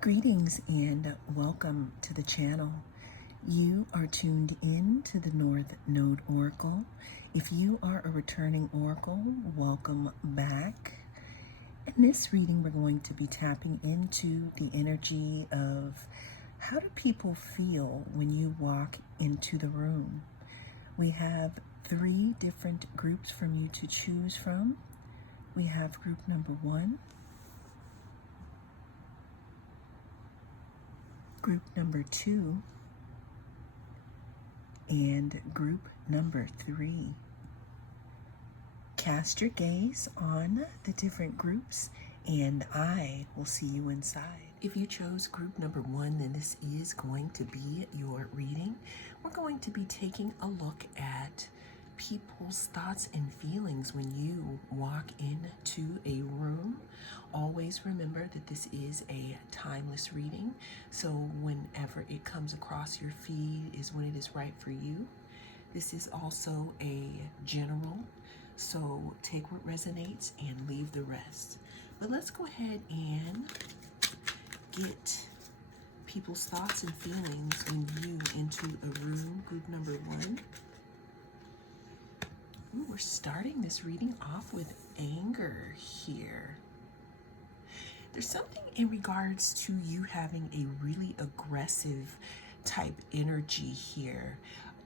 Greetings and welcome to the channel. You are tuned in to the North Node Oracle. If you are a returning oracle, welcome back. In this reading, we're going to be tapping into the energy of how do people feel when you walk into the room. We have 3 different groups from you to choose from. We have group number 1, group number 2, and group number 3. Cast your gaze on the different groups and I will see you inside. If you chose group number 1, then this is going to be your reading. We're going to be taking a look at people's thoughts and feelings when you walk into a room. Always remember that this is a timeless reading, so whenever it comes across your feed is when it is right for you. This is also a general, so take what resonates and leave the rest. But let's go ahead and get people's thoughts and feelings when you enter a room. Group number 1. Ooh, we're starting this reading off with anger here. There's something in regards to you having a really aggressive type energy here.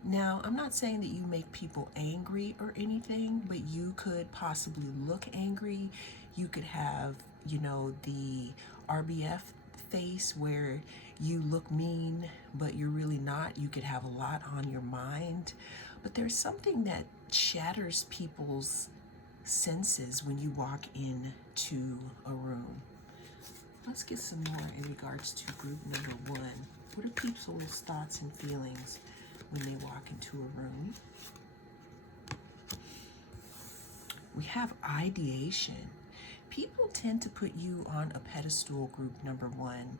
Now, I'm not saying that you make people angry or anything, but you could possibly look angry. You could have, the RBF face where you look mean, but you're really not. You could have a lot on your mind. But there's something that shatters people's senses when you walk into a room. Let's get some more in regards to group number 1. What are people's thoughts and feelings when they walk into a room? We have ideation. People tend to put you on a pedestal, group number 1.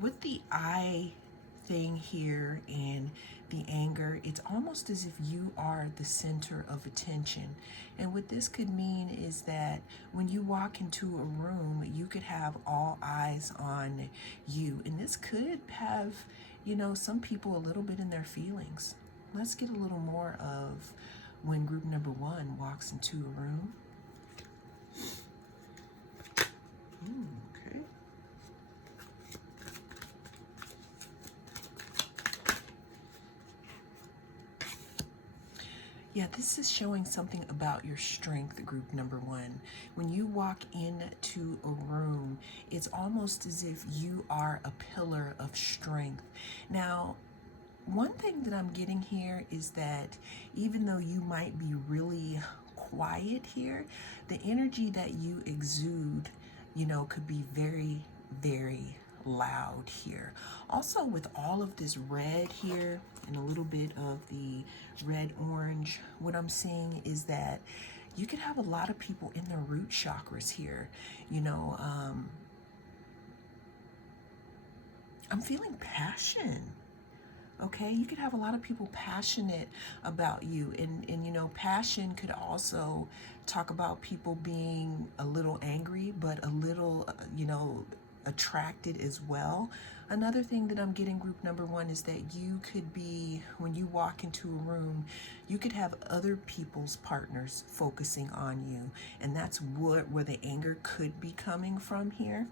With the I thing here and the anger, it's almost as if you are the center of attention. And what this could mean is that when you walk into a room, you could have all eyes on you. And this could have, some people a little bit in their feelings. Let's get a little more of when group number 1 walks into a room. Okay. Yeah, this is showing something about your strength, group number 1. When you walk into a room, it's almost as if you are a pillar of strength. Now, one thing that I'm getting here is that even though you might be really quiet here, the energy that you exude, could be very, very loud here. Also, with all of this red here and a little bit of the red orange, what I'm seeing is that you could have a lot of people in their root chakras here. I'm feeling passion. Okay, you could have a lot of people passionate about you, and passion could also talk about people being a little angry, but a little, attracted as well. Another thing that I'm getting, group number 1, is that you could be, when you walk into a room, you could have other people's partners focusing on you, and that's where the anger could be coming from here.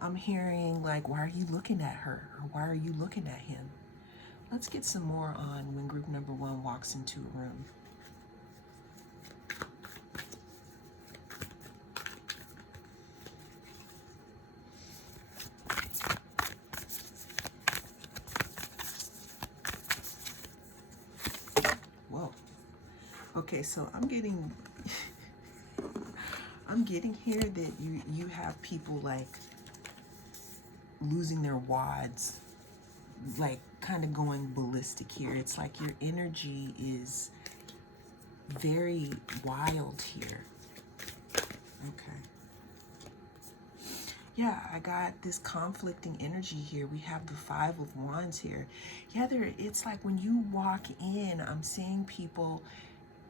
I'm hearing like, why are you looking at her? Or why are you looking at him? Let's get some more on when group number 1 walks into a room. Whoa. Okay, so I'm getting here that you have people like losing their wads, like kind of going ballistic here. It's like your energy is very wild here. Okay. Yeah, I got this conflicting energy here. We have the 5 of Wands here. Yeah, it's like when you walk in, I'm seeing people,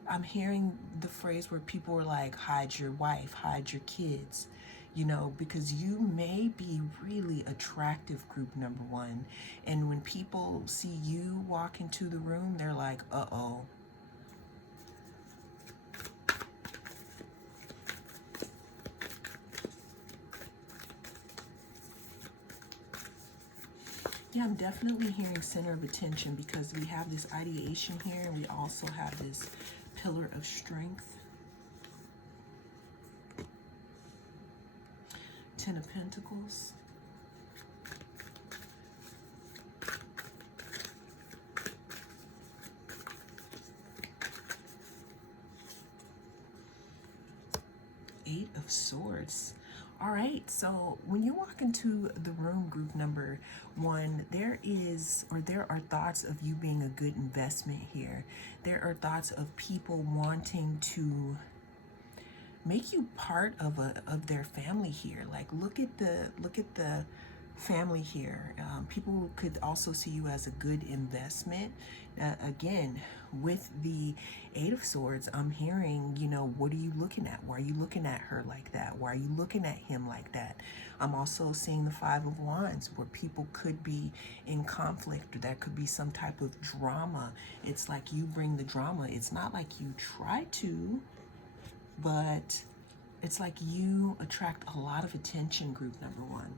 I'm hearing the phrase where people are like, hide your wife, hide your kids. you know, because you may be really attractive, group number one. And when people see you walk into the room, they're like, uh-oh. Yeah, I'm definitely hearing center of attention because we have this ideation here and we also have this pillar of strength. 10 of Pentacles. Eight of Swords. All right, so when you walk into the room, group number one, there are thoughts of you being a good investment here. There are thoughts of people wanting to make you part of their family here. Like look at the family here. People could also see you as a good investment. Again, with the Eight of Swords, I'm hearing, you know, what are you looking at? Why are you looking at her like that? Why are you looking at him like that? I'm also seeing the Five of Wands, where people could be in conflict. There could be some type of drama. It's like you bring the drama. It's not like you try to, but it's like you attract a lot of attention, group number one.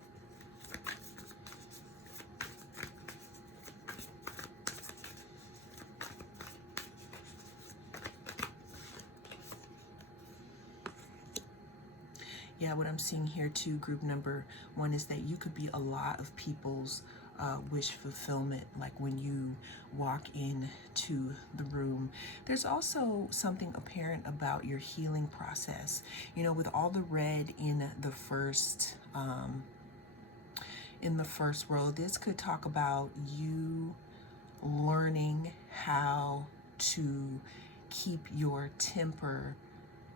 Yeah, what I'm seeing here too, group number one, is that you could be a lot of people's wish fulfillment, like when you walk into the room. There's also something apparent about your healing process. You know, with all the red in the first row, this could talk about you learning how to keep your temper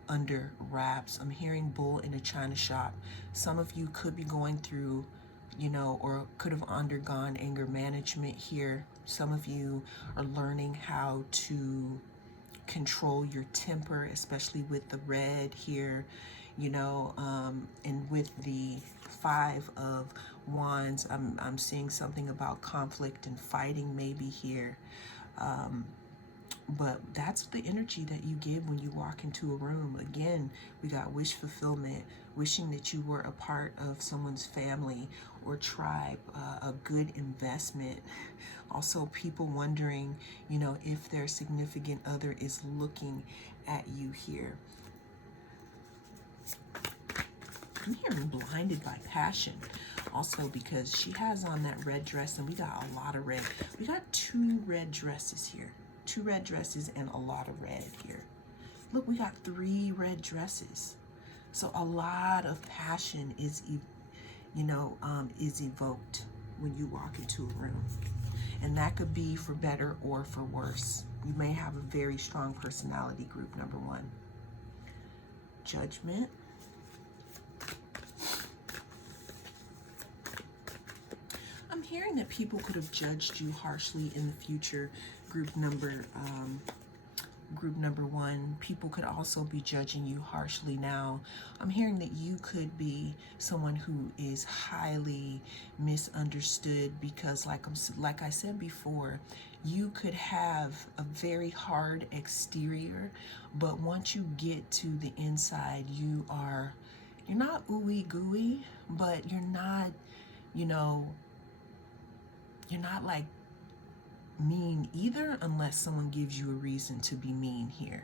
under wraps. I'm hearing bull in a china shop. Some of you could be going through, you know, or could have undergone anger management here. Some of you are learning how to control your temper, especially with the red here, you know, and with the Five of Wands, I'm seeing something about conflict and fighting maybe here. But that's the energy that you give when you walk into a room. Again, we got wish fulfillment, wishing that you were a part of someone's family or tribe, a good investment. Also, people wondering, you know, if their significant other is looking at you here. I'm hearing blinded by passion also, because she has on that red dress and we got a lot of red. We got two red dresses here. Two red dresses and a lot of red here. Look, we got three red dresses. So a lot of passion is, you know, is evoked when you walk into a room. And that could be for better or for worse. You may have a very strong personality, group number one. Judgment. I'm hearing that people could have judged you harshly in the future, group number one. People could also be judging you harshly now. I'm hearing that you could be someone who is highly misunderstood because, like I said before, you could have a very hard exterior, but once you get to the inside, you're not ooey gooey, but you're not, you know, you're not like mean either, unless someone gives you a reason to be mean here.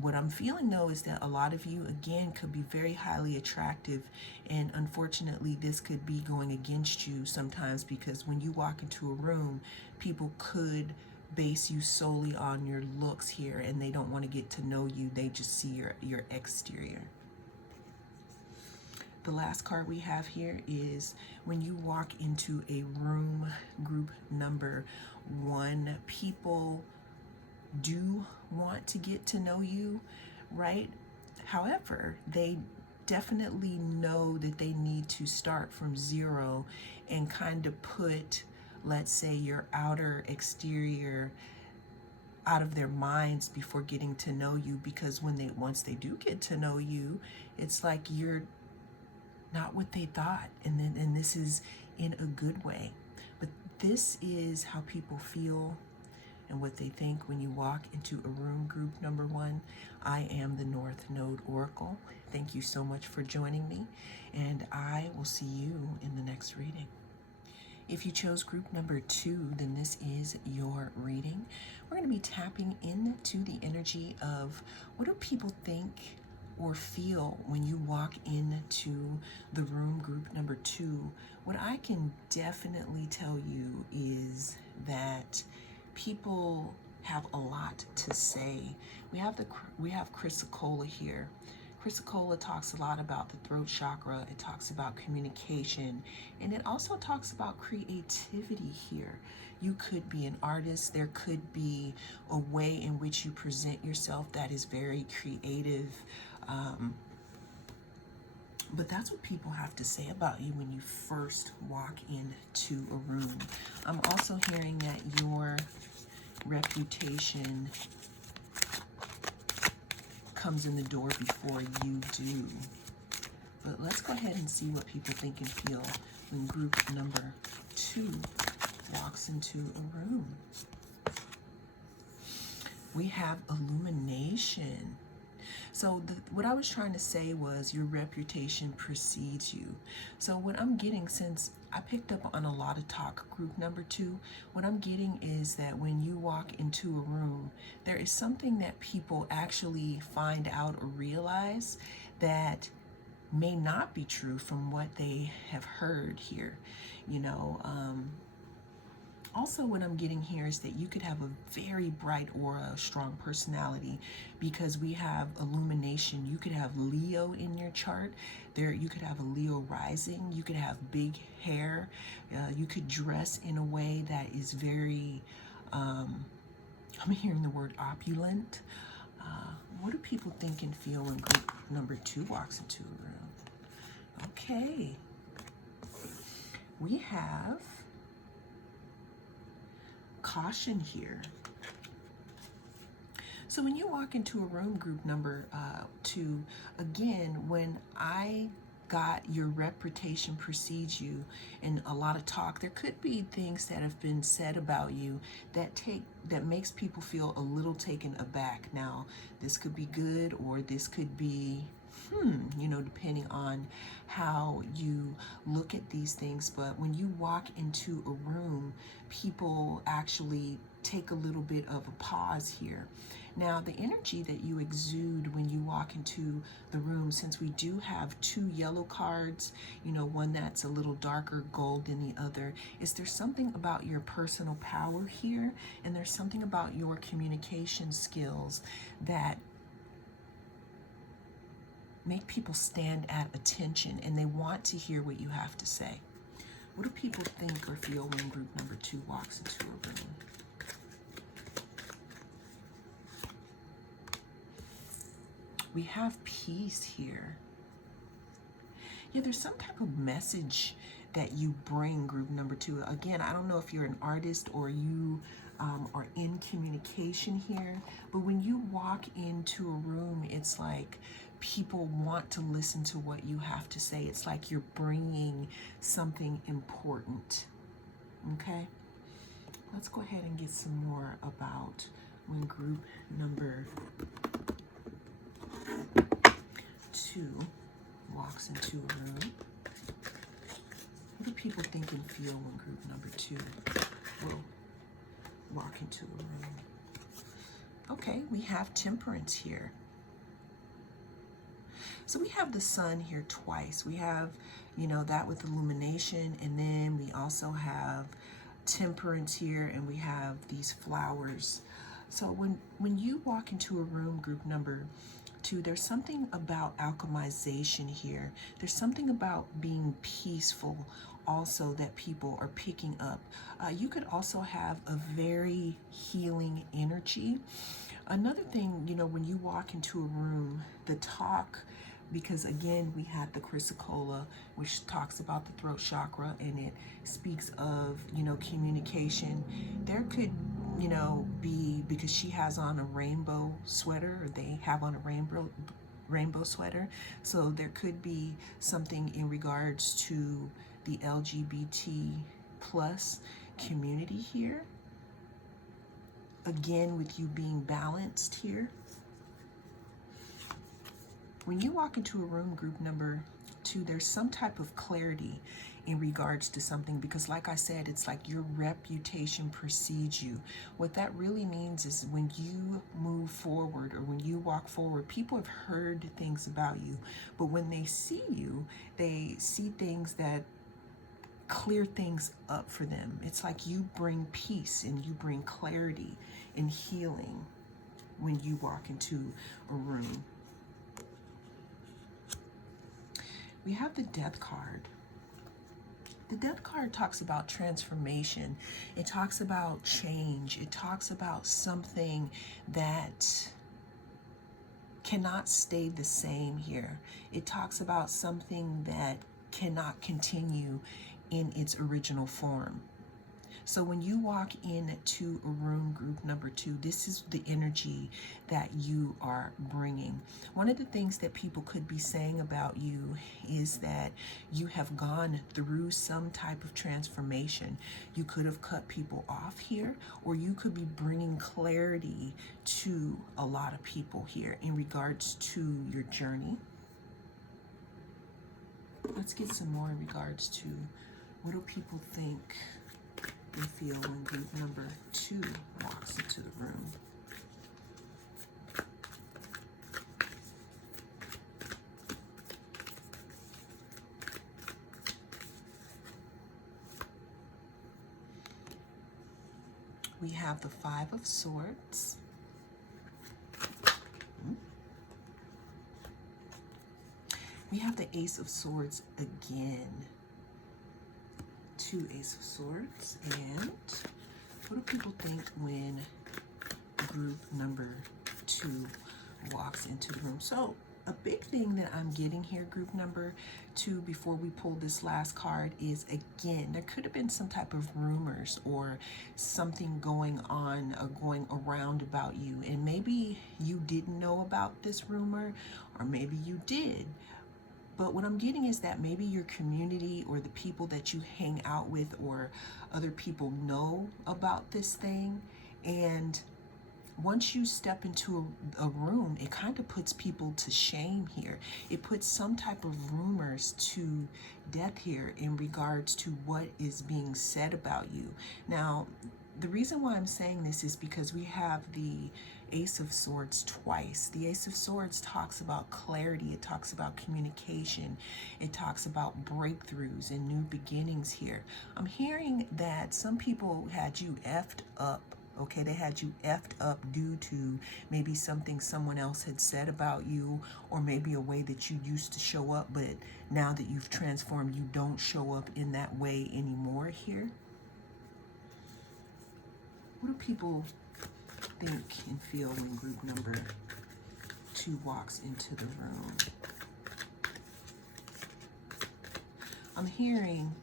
What I'm feeling though is that a lot of you, again, could be very highly attractive, and unfortunately this could be going against you sometimes, because when you walk into a room, people could base you solely on your looks here, and they don't want to get to know you. They just see your exterior. The last card we have here is when you walk into a room, group number one, people do want to get to know you, right? However, they definitely know that they need to start from zero and kind of put, let's say, your outer exterior out of their minds before getting to know you, because once they do get to know you, it's like you're not what they thought. And this is in a good way. But this is how people feel and what they think when you walk into a room. Group number 1, I am the North Node Oracle. Thank you so much for joining me, and I will see you in the next reading. If you chose group number 2, then this is your reading. We're going to be tapping into the energy of what do people think or feel when you walk into the room. Group number 2, what I can definitely tell you is that people have a lot to say. We have Chrysocolla here. Chrysocolla talks a lot about the throat chakra. It talks about communication, and it also talks about creativity here. You could be an artist. There could be a way in which you present yourself that is very creative. But that's what people have to say about you when you first walk into a room. I'm also hearing that your reputation comes in the door before you do. But let's go ahead and see what people think and feel when group number 2 walks into a room. We have illumination. So what I was trying to say was your reputation precedes you. So what I'm getting, since I picked up on a lot of talk, group number 2, what I'm getting is that when you walk into a room, there is something that people actually find out or realize that may not be true from what they have heard here. Also, what I'm getting here is that you could have a very bright aura, a strong personality, because we have illumination. You could have Leo in your chart. You could have a Leo rising. You could have big hair. You could dress in a way that is very, I'm hearing the word opulent. What do people think and feel when group number 2 walks into a room? Okay. We have caution here. So when you walk into a room, group number 2, again, when I got your reputation precedes you and a lot of talk, there could be things that have been said about you that makes people feel a little taken aback. Now, this could be good or this could be depending on how you look at these things. But when you walk into a room, people actually take a little bit of a pause here. Now, the energy that you exude when you walk into the room, since we do have 2 yellow cards, one that's a little darker gold than the other, is there's something about your personal power here, and there's something about your communication skills that make people stand at attention, and they want to hear what you have to say. What do people think or feel when group number 2 walks into a room? We have peace here. Yeah, there's some type of message that you bring, group number 2. Again, I don't know if you're an artist or you are in communication here, but when you walk into a room, it's like people want to listen to what you have to say. It's like you're bringing something important. Okay? Let's go ahead and get some more about when group number 2 walks into a room. What do people think and feel when group number 2 will walk into a room? Okay, we have temperance here. So we have the sun here twice. We have, that with illumination, and then we also have temperance here, and we have these flowers. So when you walk into a room, group number 2, there's something about alchemization here. There's something about being peaceful also that people are picking up. You could also have a very healing energy. Another thing, when you walk into a room, the talk, because again, we had the Chrysocolla, which talks about the throat chakra, and it speaks of, communication. There could, be, because she has on a rainbow sweater, or they have on a rainbow sweater. So there could be something in regards to the LGBT plus community here. Again, with you being balanced here. When you walk into a room, group number 2, there's some type of clarity in regards to something, because like I said, it's like your reputation precedes you. What that really means is when you move forward or when you walk forward, people have heard things about you, but when they see you, they see things that clear things up for them. It's like you bring peace and you bring clarity and healing when you walk into a room. We have the Death card. The Death card talks about transformation. It talks about change. It talks about something that cannot stay the same here. It talks about something that cannot continue in its original form. So when you walk into a room, group number 2, this is the energy that you are bringing. One of the things that people could be saying about you is that you have gone through some type of transformation. You could have cut people off here, or you could be bringing clarity to a lot of people here in regards to your journey. Let's get some more in regards to what do people think they feel when group number 2 walks into the room. We have the 5 of Swords. We have the Ace of Swords again. 2 Ace of Swords. And what do people think when group number 2 walks into the room? So a big thing that I'm getting here, group number 2, before we pull this last card is, again, there could have been some type of rumors or something going on, going around about you. And maybe you didn't know about this rumor, or maybe you did. But what I'm getting is that maybe your community or the people that you hang out with or other people know about this thing. And once you step into a room, it kind of puts people to shame here. It puts some type of rumors to death here in regards to what is being said about you. Now, the reason why I'm saying this is because we have the Ace of Swords twice. The Ace of Swords talks about clarity. It talks about communication. It talks about breakthroughs and new beginnings here. I'm hearing that some people had you effed up. Okay, they had you effed up due to maybe something someone else had said about you, or maybe a way that you used to show up, but now that you've transformed, you don't show up in that way anymore here. What do people think and feel when group number 2 walks into the room? I'm hearing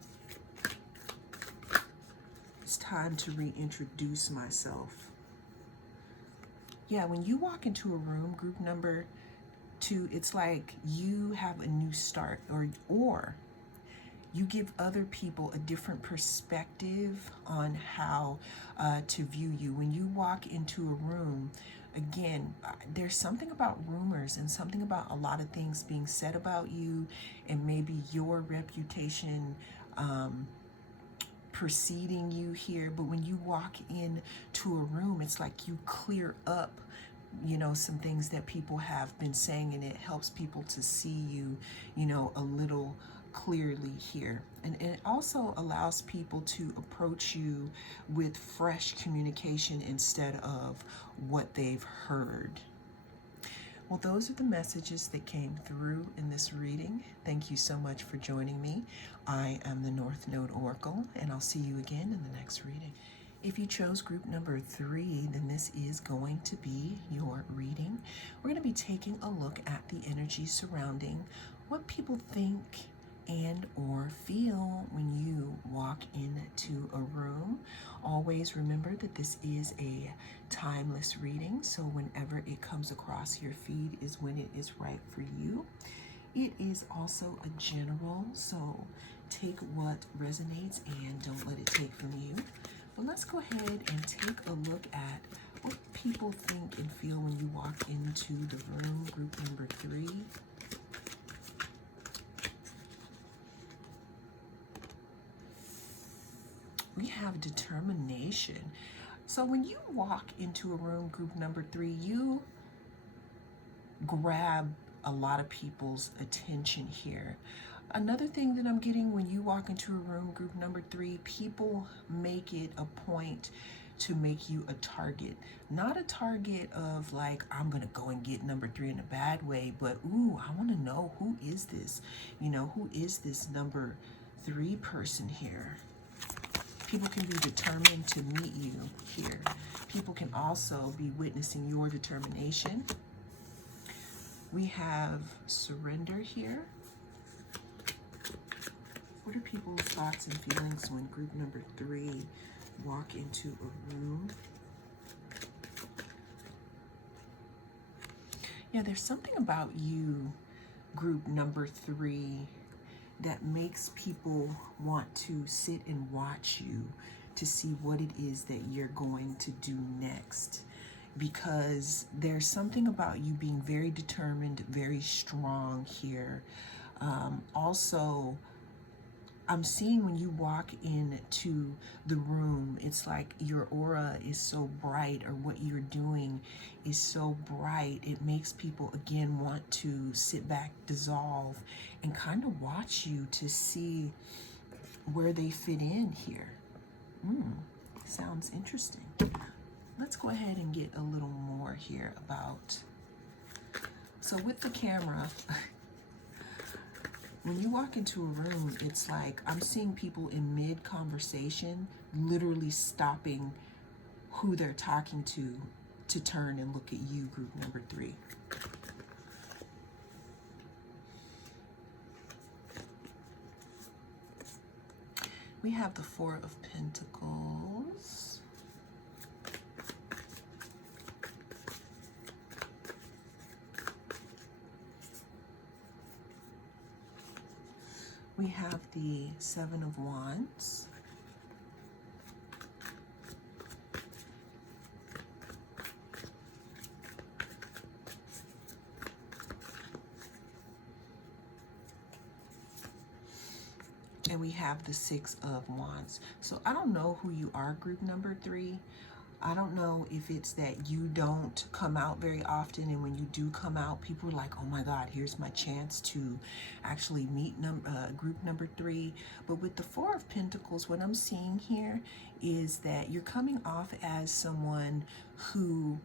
it's time to reintroduce myself. Yeah, when you walk into a room, group number 2, it's like you have a new start, or you give other people a different perspective on how to view you. When you walk into a room, again, there's something about rumors and something about a lot of things being said about you, and maybe your reputation preceding you here. But when you walk into a room, it's like you clear up, you know, some things that people have been saying, and it helps people to see you, you know, a little clearly here. And it also allows people to approach you with fresh communication instead of what they've heard. Well, those are the messages that came through in this reading. Thank you so much for joining me. I am the North Node Oracle, and I'll see you again in the next reading. If you chose group number 3, then this is going to be your reading. We're going to be taking a look at the energy surrounding what people think and or feel when you walk into a room. Always remember that this is a timeless reading, so whenever it comes across your feed is when it is right for you. It is also a general, so take what resonates and don't let it take from you. But let's go ahead and take a look at what people think and feel when you walk into the room, group number 3. We have determination. So when you walk into a room, group number 3, you grab a lot of people's attention here. Another thing that I'm getting when you walk into a room, group number 3, people make it a point to make you a target. Not a target of like, I'm gonna go and get number 3 in a bad way, but ooh, I wanna know who is this? You know, who is this number 3 person here? People can be determined to meet you here. People can also be witnessing your determination. We have surrender here. What are people's thoughts and feelings when group number 3 walk into a room? Yeah, there's something about you, group number 3, that makes people want to sit and watch you to see what it is that you're going to do next. Because there's something about you being very determined, very strong here. Also, I'm seeing when you walk into the room, it's like your aura is so bright, or what you're doing is so bright. It makes people, again, want to sit back, dissolve, and kind of watch you to see where they fit in here. Sounds interesting. Let's go ahead and get a little more here about, so with the camera, when you walk into a room, it's like I'm seeing people in mid-conversation literally stopping who they're talking to turn and look at you, group number 3. We have the 4 of Pentacles. We have the 7 of Wands. And we have the 6 of Wands. So I don't know who you are, group number 3. I don't know if it's that you don't come out very often, and when you do come out, people are like, oh my God, here's my chance to actually meet group number 3. But with the 4 of Pentacles, what I'm seeing here is that you're coming off as someone who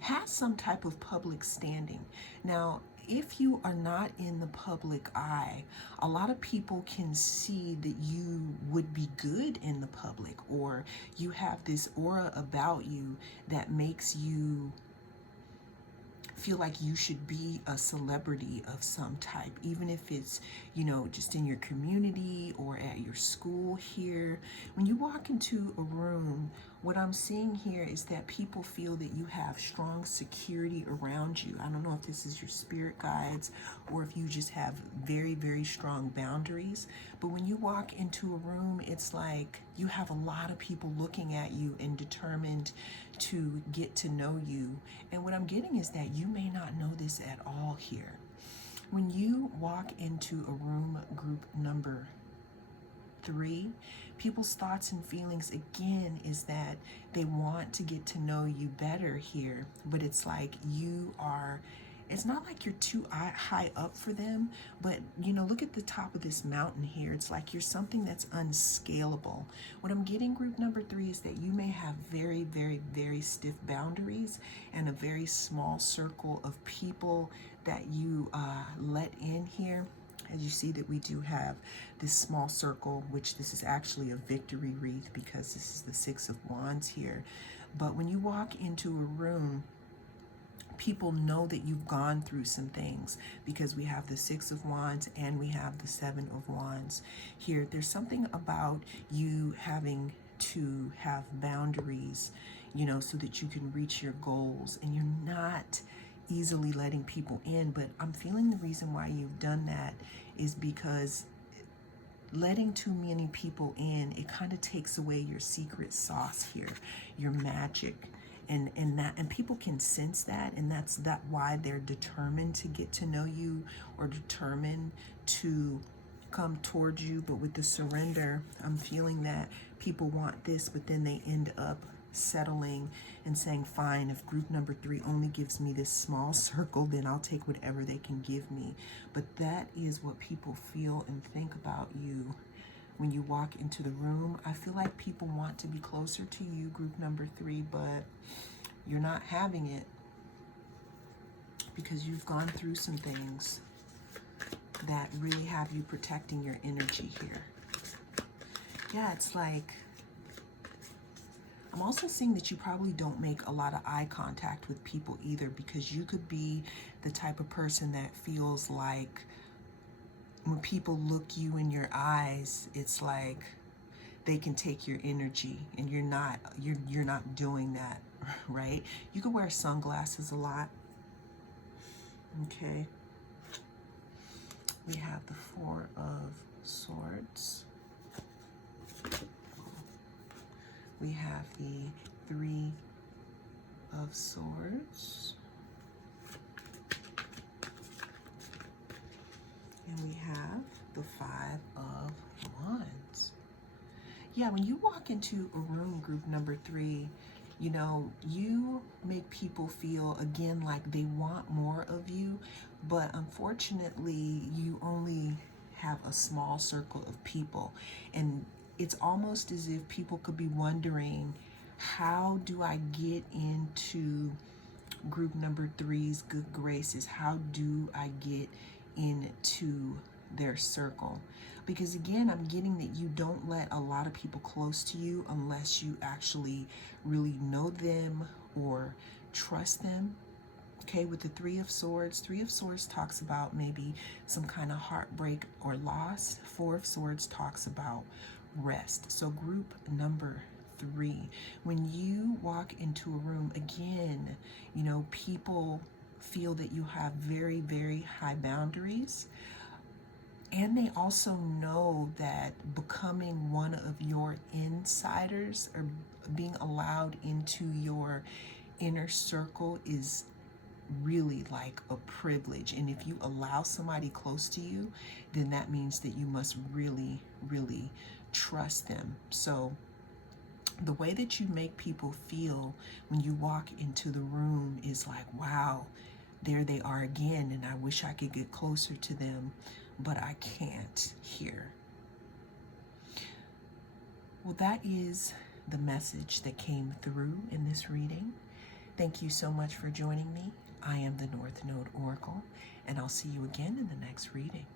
has some type of public standing. Now, if you are not in the public eye, a lot of people can see that you would be good in the public, or you have this aura about you that makes you feel like you should be a celebrity of some type, even if it's, you know, just in your community or at your school here. When you walk into a room, what I'm seeing here is that people feel that you have strong security around you. I don't know if this is your spirit guides or if you just have very, very strong boundaries. But when you walk into a room, it's like you have a lot of people looking at you and determined to get to know you. And what I'm getting is that you may not know this at all here. When you walk into a room, group number 3, people's thoughts and feelings again is that they want to get to know you better here, but it's like you are, it's not like you're too high up for them, but you know, look at the top of this mountain here. It's like you're something that's unscalable. What I'm getting, group number 3, is that you may have very, very, very stiff boundaries and a very small circle of people that you let in here. As you see that we do have this small circle, which this is actually a victory wreath because this is the 6 of Wands here. But when you walk into a room, people know that you've gone through some things, because we have the Six of Wands and we have the Seven of Wands here. There's something about you having to have boundaries, you know, so that you can reach your goals, and you're not easily letting people in. But I'm feeling the reason why you've done that is because letting too many people in, it kind of takes away your secret sauce here, your magic. And people can sense that, and that's why they're determined to get to know you, or determined to come towards you. But with the surrender, I'm feeling that people want this, but then they end up settling and saying, fine, if group number 3 only gives me this small circle, then I'll take whatever they can give me. But that is what people feel and think about you when you walk into the room. I feel like people want to be closer to you, group number 3, but you're not having it because you've gone through some things that really have you protecting your energy here. Yeah, it's like, I'm also seeing that you probably don't make a lot of eye contact with people either, because you could be the type of person that feels like when people look you in your eyes, it's like they can take your energy, and you're not doing that, right? You can wear sunglasses a lot. Okay. We have the Four of Swords. We have the Three of Swords. And we have the Five of Wands. Yeah, when you walk into a room, group number 3, you know, you make people feel, again, like they want more of you, but unfortunately, you only have a small circle of people. And it's almost as if people could be wondering, how do I get into group number 3's good graces? How do I get into their circle? Because again, I'm getting that you don't let a lot of people close to you unless you actually really know them or trust them. Okay, with the Three of Swords talks about maybe some kind of heartbreak or loss. Four of Swords talks about rest. So group number 3, when you walk into a room, again, you know, people feel that you have very, very high boundaries. And they also know that becoming one of your insiders, or being allowed into your inner circle, is really like a privilege. And if you allow somebody close to you, then that means that you must really, really trust them. So the way that you make people feel when you walk into the room is like, wow, there they are again, and I wish I could get closer to them, but I can't here. Well, that is the message that came through in this reading. Thank you so much for joining me. I am the North Node Oracle, and I'll see you again in the next reading.